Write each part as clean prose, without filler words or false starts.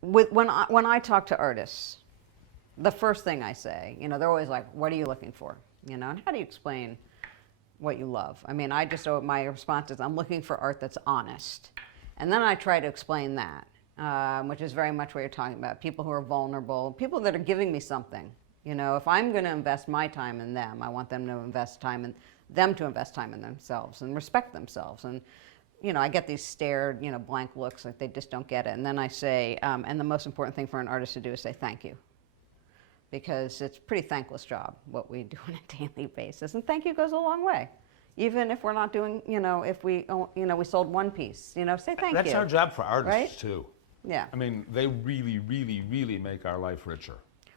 when I talk to artists, the first thing I say, they're always like, "What are you looking for?" And how do you explain what you love? I mean, my response is, I'm looking for art that's honest, and then I try to explain that, which is very much what you're talking about. People who are vulnerable, people that are giving me something. If I'm going to invest my time in them, I want them to invest time in themselves and respect themselves. And I get these stared, blank looks like they just don't get it. And then I say, and the most important thing for an artist to do is say thank you. Because it's a pretty thankless job, what we do on a daily basis. And thank you goes a long way. Even if we're not doing, if we sold one piece, say thank you. That's our job for artists, right? too. Yeah. I mean, they really, really, really make our life richer.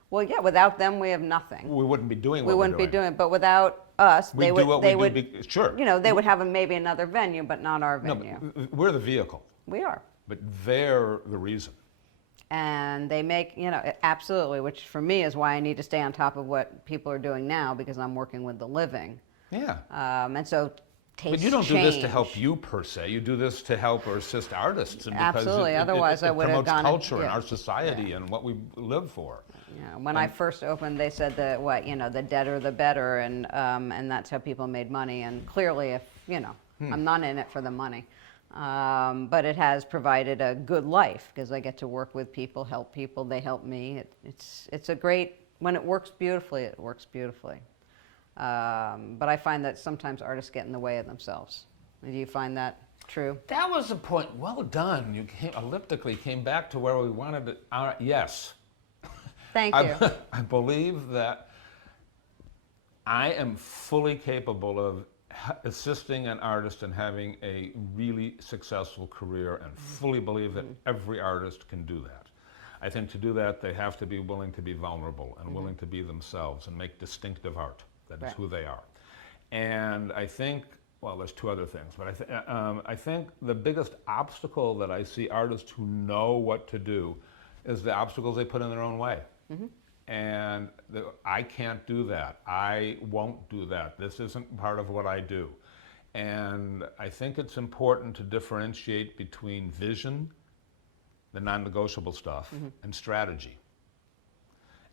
Well, yeah, without them, we have nothing. We wouldn't be doing what we we're wouldn't doing. be doing, but without us, they would, sure. They would have maybe another venue, but not our venue. No, but we're the vehicle. We are. But they're the reason. And they make, absolutely, which for me is why I need to stay on top of what people are doing now, because I'm working with the living. Yeah. And so But you don't do this to help you per se. You do this to help or assist artists. And absolutely. Otherwise, I would have gone. It promotes culture and our society and what we live for. Yeah. When I first opened, they said that the deader the better, and that's how people made money. And clearly, if I'm not in it for the money, but it has provided a good life because I get to work with people, help people, they help me. It's a great, when it works beautifully, it works beautifully. But I find that sometimes artists get in the way of themselves. Do you find that true? That was the point. Well done. You elliptically came back to where we wanted to. Yes. Thank you. I believe that I am fully capable of assisting an artist in having a really successful career, and fully believe that every artist can do that. I think to do that, they have to be willing to be vulnerable and willing to be themselves and make distinctive art. That is who they are. And I think, well, there's two other things, but I think the biggest obstacle that I see artists who know what to do is the obstacles they put in their own way. And I can't do that. I won't do that. This isn't part of what I do. And I think it's important to differentiate between vision, the non-negotiable stuff, and strategy.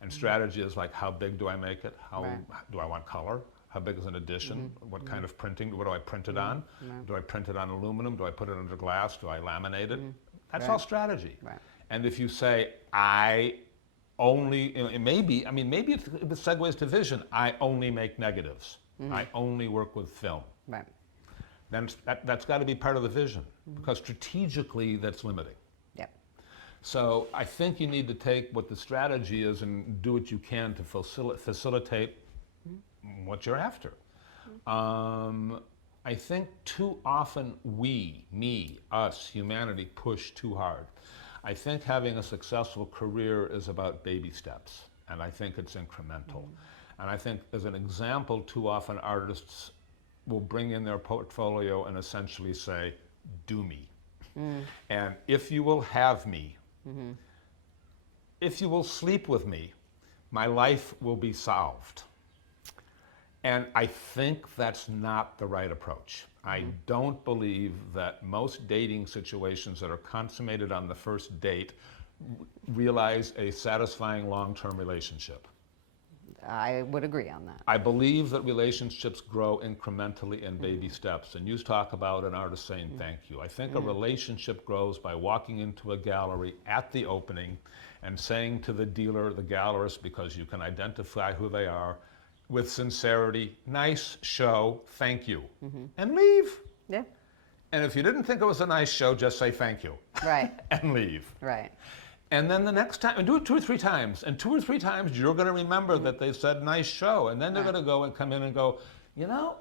And strategy is like, how big do I make it? How do I want color? How big is an edition? What kind of printing? What do I print it on? Do I print it on aluminum? Do I put it under glass? Do I laminate it? That's all strategy. And if you say, I only, maybe it segues to vision. I only make negatives. I only work with film. Then that's got to be part of the vision, because strategically that's limiting. So I think you need to take what the strategy is and do what you can to facilitate what you're after. I think too often we, me, us, humanity push too hard. I think having a successful career is about baby steps, and I think it's incremental. And I think, as an example, too often artists will bring in their portfolio and essentially say, do me. And if you will have me, if you will sleep with me, my life will be solved. And I think that's not the right approach. I don't believe that most dating situations that are consummated on the first date realize a satisfying long-term relationship. I would agree on that. I believe that relationships grow incrementally in baby steps. And you talk about an artist saying thank you. I think a relationship grows by walking into a gallery at the opening and saying to the dealer, the gallerist, because you can identify who they are, with sincerity, nice show, thank you, and leave. Yeah. And if you didn't think it was a nice show, just say thank you. And leave. And then the next time, and do it 2 or 3 times. And 2 or 3 times, you're going to remember that they said nice show. And then they're going to go and come in and go,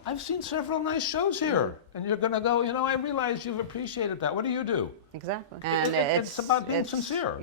I've seen several nice shows here. And you're going to go, I realize you've appreciated that. What do you do? Exactly. And it's about being sincere.